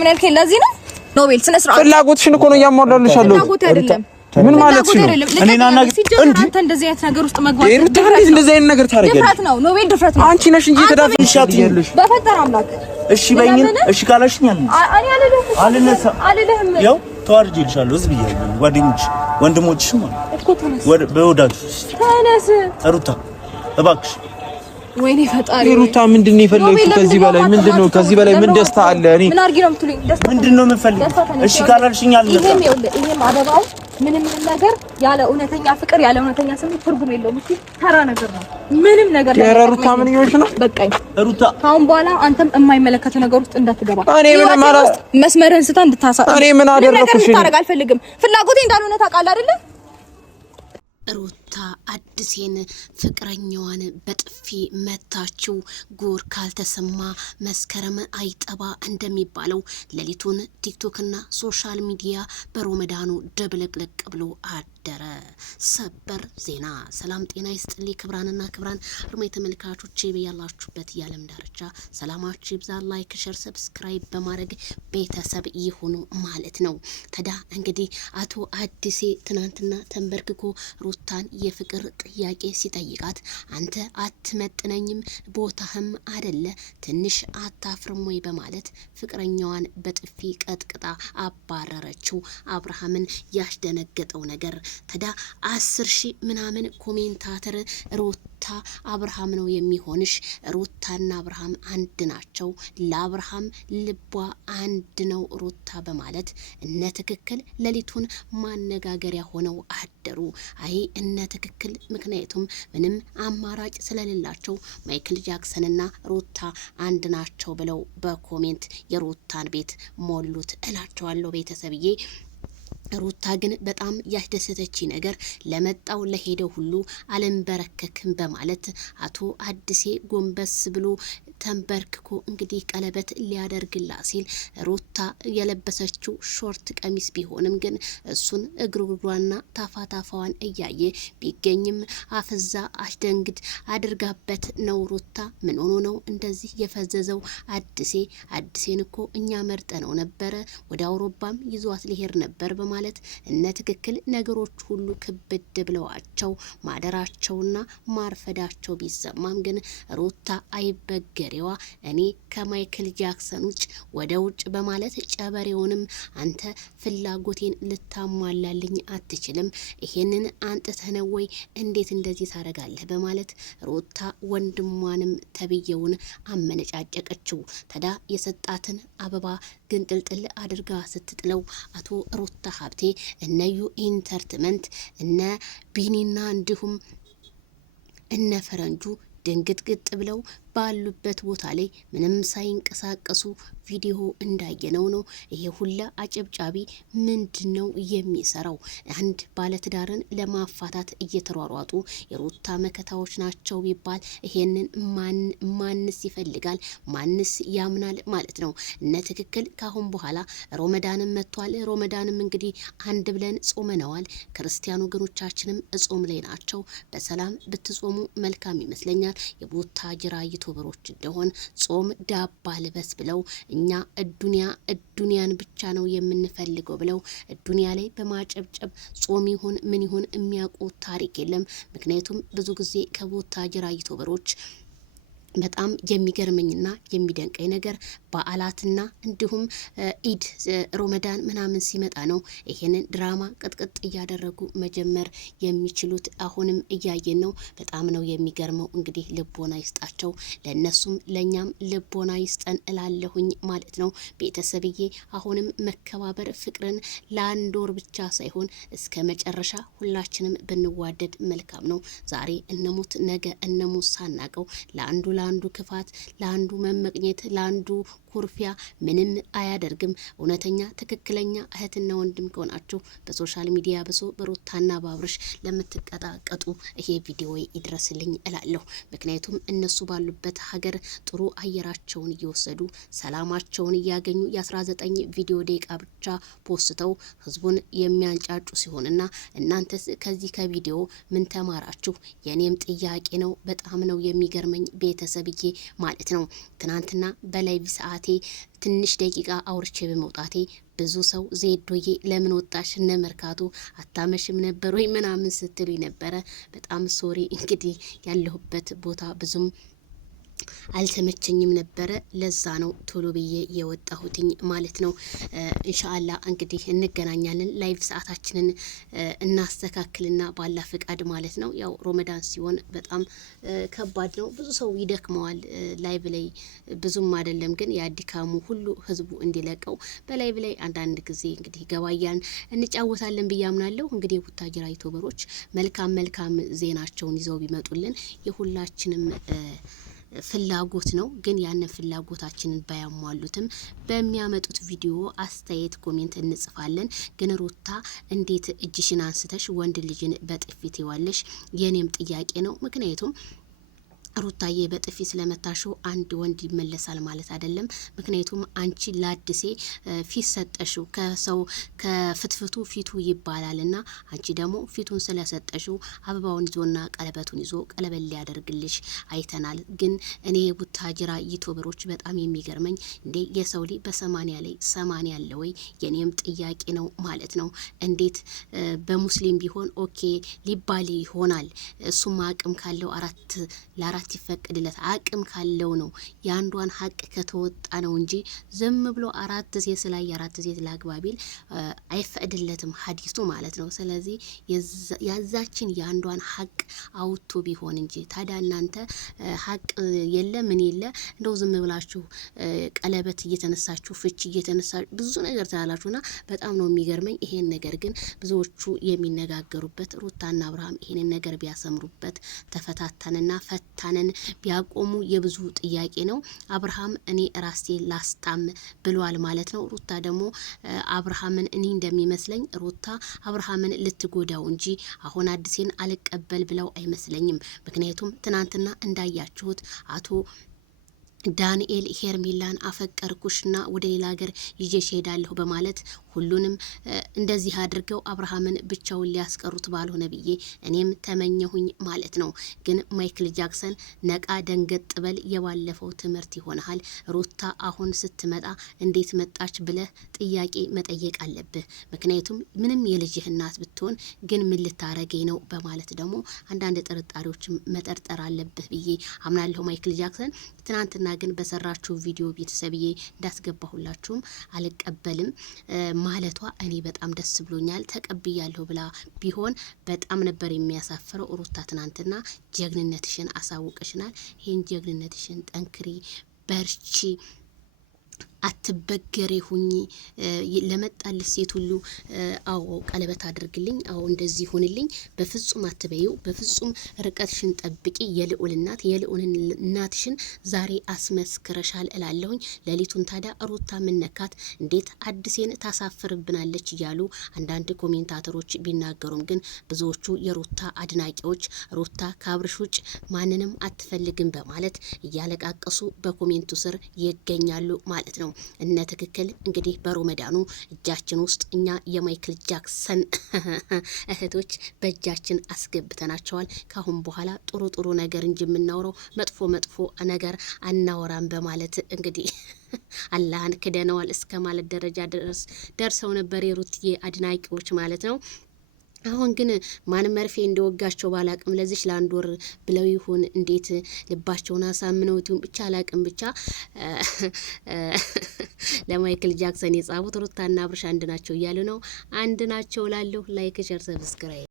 ምን ያልከኝ ለዚህ ነው ኖቤል ስነ ስርዓት ፍላጎትሽን እኮ ነው ያሟላልሽ አለው ፍላጎት አይደለም ምን ማለት ነው እኔና አንተ እንደዚህ አይነት ነገር ውስጥ መግባት እንደዚህ አይነት ነገር ታረጋለሽ ድፍረት ነው ኖቤል ድፍረት ነው አንቺ ነሽ እንጂ ተዳፍንሻት ይልሽ በፈጠረ አምላክ እሺ በይኝ እሺ ካላሽኛል አልልህም ያው ተዋርጅልሻለሁ ህዝብ ይያለኝ ጓደኞች ወንድሞችሽ ማለት እኮ ተነስ በወዳጅሽ ተነስ ሩታ እባክሽ ወይኔ ፈጣሪ ሩታ ምንድነው የፈለግሽው ከዚህ በላይ ምን ደስታ አለ እኔ ምን አርጊ ነው የምትሉኝ ደስታ ምንድነው የምፈልገው እሺ ካላልሽኛል ይሄም አበባው ምንም ነገር ያለ እውነተኛ ፍቅር ያለ እውነተኛ ስሜት ትርጉም የለውም እሺ ተራ ነገር ነው ምንም ነገር ሩታ ምን ይሆንሽ ነው በቃኝ ሩታ ካሁን በኋላ አንተም የማይመለከተ ነገር ውስጥ እንዳትገባ እኔ ምን ማለት መስመርህን ስታ እንድታሳ እኔ ምን አደረኩሽ ታረጋ አልፈልግም ፍላጎቴ እንዳልሆነ ታውቃለህ አይደለ ሩታ አዲሴን ፍቅረኛዋን በጥፊ መታችው ጉር ካልተሰማ መስከረም አይጠባ እንደሚባለው ሌሊቱን ቲክቶክና ሶሻል ሚዲያ በሮመዳኑ ደብለቅለቅ ብሎ አደረ ሰበር ዜና ሰላም ጤና ይስጥልኝ ክብራንና ክብራን አድማጭ ተመልካቾቼ በያላችሁበት የዓለም ዳርቻ ሰላማችሁ ይብዛ ላይክ ሼር ሰብስክራይብ በማድረግ ቤተሰብ ይሁኑ ማለት ነው ታዲያ እንግዲህ አቶ አዲሴ ትናንትና ተንበርክኮ ሩታን የፍቅር ጥያቄ ሲጠይቃት አንተ አትመጥነኝም ቦታህም አይደለ ትንሽ አታፍርም ወይ በማለት ፍቅረኛዋን በጥፊ ቀጥቅጣ አባረረችው አብርሃምን ያስደነገጠው ነገር ታዲያ 10,000 ምናምን ኮሜንታተር ሩታ አብርሃም ነው የሚሆንሽ ሩታና አብርሃም አንድ ናቸው ለአብርሃም ልቧ አንድ ነው ሩታ በማለት እነ ትክክል ሌሊቱን ማነጋገሪያ ሆነው አደሩ አይ እነ ትክክል ምክንያቱም ምንም አማራጭ ስለሌላቸው ማይክል ጃክሰንና ሩታ አንድ ናቸው ብለው በኮሜንት የሩታን ቤት ሞሉት እላቸዋለሁ ቤተሰብዬ ሩታ ግን በጣም ያስደሰተች ነገር ለመጣው ለሄደው ሁሉ አለንበረከክም በማለት አቶ አዲሴ ጎንበስ ብሎ ተንበርክኮ እንግዲህ ቀለበት ሊያደርግላት ሲል ሩታ የለበሰችው ሾርት ቀሚስ ቢሆንም ግን እሱን እግሩሯና ታፋታፋዋን እያየ ቢገኝም አፍዛ አስደንግድ አድርጋበት ነው ሩታ ምን ሆኖ ነው እንደዚህ የፈዘዘው አዲሴን እኮ እኛ መርጠነው ነበረ ወደ አውሮፓም ይዟት ሊሄድ ነበር በማለት እነ ትክክል ነገሮች ሁሉ ክብድ ብለዋቸው ማደራቸውና ማርፈዳቸው ቢሰማም ግን ሩታ አይበገሬዋ እኔ ከማይክል ጃክሰን ወደ ውጭ በማለት ጨበሬውንም አንተ ፍላጎቴን ልታሟላልኝ አትችልም ይሄንን አንጥተህ ነው ወይ እንዴት እንደዚህ ታረጋለህ በማለት ሩታ ወንድሟንም ተብየውን አመነጫጨቀችው ታዲያ የሰጣትን አበባ ግንጥልጥል አድርጋ ስትጥለው አቶ ሩታ ሀብቴ እነዩ ኢንተርቴንመንት እነ ቢኒና እንዲሁም እነ ፈረንጁ ድንግጥግጥ ብለው ባሉበት ቦታ ላይ ምንም ሳይንቀሳቀሱ ቪዲዮ እንዳየነው ነው ይሄ ሁላ አጨብጫቢ ምንድነው የሚሰራው አንድ ባለትዳርን ለማፋታት እየተሯሯጡ የሩታ መከታዎች ናቸው ቢባል ይሄንን ማንስ ይፈልጋል ማንስ ያምናል ማለት ነው እነ ትክክል ካሁን በኋላ ሮመዳንም መጥቷል ሮመዳንም እንግዲህ አንድ ብለን ጾመነዋል ክርስቲያኑ ወገኖቻችንም ጾም ላይ ናቸው በሰላም ብትጾሙ መልካም ይመስለኛል የቦታ ጅራይቶ በሮች እንደሆን ጾም ዳባ ልበስ ብለው እኛ ዱንያን ብቻ ነው የምንፈልገው ብለው ዱንያ ላይ በማጨብጨብ ጾም ይሁን ምን ይሁን የሚያውቁት ታሪክ የለም ምክንያቱም ብዙ ጊዜ ከቦታ ጅራይቶ በሮች በጣም የሚገርመኝና የሚደንቀኝ ነገር በዓላትና እንዲሁም ኢድ ሮመዳን ምናምን ሲመጣ ነው ይሄንን ድራማ ቅጥቅጥ እያደረጉ መጀመር የሚችሉት አሁንም እያየን ነው በጣም ነው የሚገርመው እንግዲህ ልቦና ይስጣቸው ለነሱም ለኛም ልቦና ይስጠን እላለሁኝ ማለት ነው ቤተሰብዬ አሁንም መከባበር ፍቅርን ለአንድ ወር ብቻ ሳይሆን እስከ መጨረሻ ሁላችንም ብንዋደድ መልካም ነው ዛሬ እነሙት ነገ እነሙት ሳናቀው ለአንዱ ክፋት ለአንዱ መመቅኘት ለአንዱ ኩርፊያ ምንም አያደርግም እውነተኛ ትክክለኛ እህትና ወንድም ከሆናችሁ በሶሻል ሚዲያ በሶ በሩታና ባብርሽ ለምትቀጣቀጡ ይሄ ቪዲዮ ይድረስልኝ እላለሁ ምክንያቱም እነሱ ባሉበት ሀገር ጥሩ አየራቸውን እየወሰዱ ሰላማቸውን እያገኙ የ19 ቪዲዮ ደቂቃ ብቻ ፖስተው ህዝቡን የሚያንጫጩ ሲሆንና እናንተስ ከዚህ ከቪዲዮ ምን ተማራችሁ የኔም ጥያቄ ነው በጣም ነው የሚገርመኝ ቤተሰብ ቤተሰብዬ ማለት ነው። ትናንትና በላይቭ ሰዓቴ ትንሽ ደቂቃ አውርቼ በመውጣቴ ብዙ ሰው ዜዶዬ ለምን ወጣሽ እነ መርካቶ አታመሽም ነበር ወይ ምናምን ስትሉኝ ነበረ። በጣም ሶሪ። እንግዲህ ያለሁበት ቦታ ብዙም አልተመቸኝም ነበረ። ለዛ ነው ቶሎ ብዬ የወጣሁትኝ ማለት ነው። ኢንሻአላ እንግዲህ እንገናኛለን። ላይቭ ሰዓታችንን እናስተካክልና ባላ ፍቃድ ማለት ነው። ያው ሮመዳን ሲሆን በጣም ከባድ ነው። ብዙ ሰው ይደክመዋል። ላይቭ ላይ ብዙም አይደለም ግን ያዲካሙ ሁሉ ህዝቡ እንዲለቀው በላይቭ ላይ አንዳንድ ጊዜ እንግዲህ ገባያን እንጫወታለን ብዬ አምናለሁ። እንግዲህ የቡታጅራ ዩቲዩበሮች መልካም ዜናቸውን ይዘው ቢመጡልን የሁላችንም ፍላጎት ነው። ግን ያንን ፍላጎታችንን ባያሟሉትም በሚያመጡት ቪዲዮ አስተያየት ኮሜንት እንጽፋለን። ግን ሩታ እንዴት እጅሽን አንስተሽ ወንድ ልጅን በጥፊት ይዋለሽ? የኔም ጥያቄ ነው። ምክንያቱም ሩታዬ በጥፊ ስለመታሽው አንድ ወንድ ይመለሳል ማለት አይደለም። ምክንያቱም አንቺ ላድሴ ፊት ሰጠሽው ከሰው ከፍትፍቱ ፊቱ ይባላልና አንቺ ደግሞ ፊቱን ስለሰጠሽው አበባውን ይዞና ቀለበቱን ይዞ ቀለበት ሊያደርግልሽ አይተናል። ግን እኔ የቡታጅራ ዩቲዩበሮች በጣም የሚገርመኝ እንዴ የሰው ልጅ በ80 ላይ 80 ያለ ወይ? የኔም ጥያቄ ነው ማለት ነው። እንዴት በሙስሊም ቢሆን ኦኬ ሊባል ይሆናል። እሱም አቅም ካለው ለአራት ይፈቅድለት አቅም ካለው ነው። ያንዷን ሀቅ ከተወጣ ነው እንጂ ዝም ብሎ 4 ሴት ስላይ 4 ሴት ላግባቢል አይፈቅድለትም ሀዲሱ ማለት ነው። ስለዚህ ያዛችን ያንዷን ሀቅ አውጥቶ ቢሆን እንጂ ታዲያ እናንተ ሀቅ የለ ምን የለ እንደው ዝም ብላችሁ ቀለበት እየተነሳችሁ ፍች እየተነሳችሁ ብዙ ነገር ታላላችሁና በጣም ነው የሚገርመኝ። ይሄን ነገር ግን ብዙዎቹ የሚነጋገሩበት ሩታና አብርሃም ይሄንን ነገር ቢያሰምሩበት ተፈታተንና ፈታነን ቢያቆሙ የብዙ ጥያቄ ነው። አብርሃም እኔ ራሴ ላስጣም ብሏል ማለት ነው። ሩታ ደግሞ አብርሃምን እኔ እንደሚመስለኝ ሩታ አብርሃምን ልትጎዳው እንጂ አሁን አዲሴን አልቀበል ብለው አይመስለኝም። ምክንያቱም ትናንትና እንዳያችሁት አቶ ዳንኤል ሄርሜላን አፈቀርኩሽና ወደ ሌላ ሀገር ይዤሽ ሄዳለሁ በማለት ሁሉንም እንደዚህ አድርገው አብርሃምን ብቻውን ሊያስቀሩት ባልሆነ ብዬ እኔም ተመኘሁኝ ማለት ነው። ግን ማይክል ጃክሰን ነቃ ደንገጥ በል፣ የባለፈው ትምህርት ይሆናል። ሩታ አሁን ስትመጣ እንዴት መጣች ብለህ ጥያቄ መጠየቅ አለብህ። ምክንያቱም ምንም የልጅህ እናት ብትሆን ግን ምን ልታረገኝ ነው በማለት ደግሞ አንዳንድ ጥርጣሬዎችን መጠርጠር አለብህ ብዬ አምናለሁ። ማይክል ጃክሰን ትናንትና ግን በሰራችሁ ቪዲዮ ቤተሰብዬ እንዳስገባሁላችሁም አልቀበልም ማለቷ እኔ በጣም ደስ ብሎኛል። ተቀብያለሁ ብላ ቢሆን በጣም ነበር የሚያሳፍረው። ሩታ ትናንትና ጀግንነትሽን አሳውቀሽናል። ይሄን ጀግንነትሽን ጠንክሪ፣ በርቺ፣ አትበገሬ ሁኚ። ለመጣልሽ ሴት ሁሉ አዎ ቀለበት አድርግልኝ፣ አዎ እንደዚህ ሆንልኝ፣ በፍጹም አትበይው፣ በፍጹም ርቀትሽን ጠብቂ። የልዑል እናትሽን ዛሬ አስመስክረሻል እላለሁኝ። ሌሊቱን ታዲያ ሩታ ምነካት እንዴት አዲሴን ታሳፍርብናለች እያሉ አንዳንድ ኮሜንታተሮች ቢናገሩም ግን ብዙዎቹ የሩታ አድናቂዎች ሩታ ከአብርሽ ውጭ ማንንም አትፈልግም በማለት እያለቃቀሱ በኮሜንቱ ስር ይገኛሉ ማለት ነው። እነ ትክክል እንግዲህ በሮመዳኑ እጃችን ውስጥ እኛ የማይክል ጃክሰን እህቶች በእጃችን አስገብተናቸዋል። ካሁን በኋላ ጥሩ ነገር እንጂ የምናወራው መጥፎ ነገር አናወራም በማለት እንግዲህ አላህን ክደነዋል እስከ ማለት ደረጃ ደርሰው ነበር የሩትዬ አድናቂዎች ማለት ነው። አሁን ግን ማን መርፌ እንደወጋቸው ባላቅም ለዚች ለአንድ ወር ብለው ይሁን እንዴት ልባቸውን አሳምነው ይሁን ብቻ አላቅም። ብቻ ለማይክል ጃክሰን የጻፉት ሩታና አብርሽ አንድ ናቸው እያሉ ነው። አንድ ናቸው ላለሁ ላይክ ሸር ሰብስክራይብ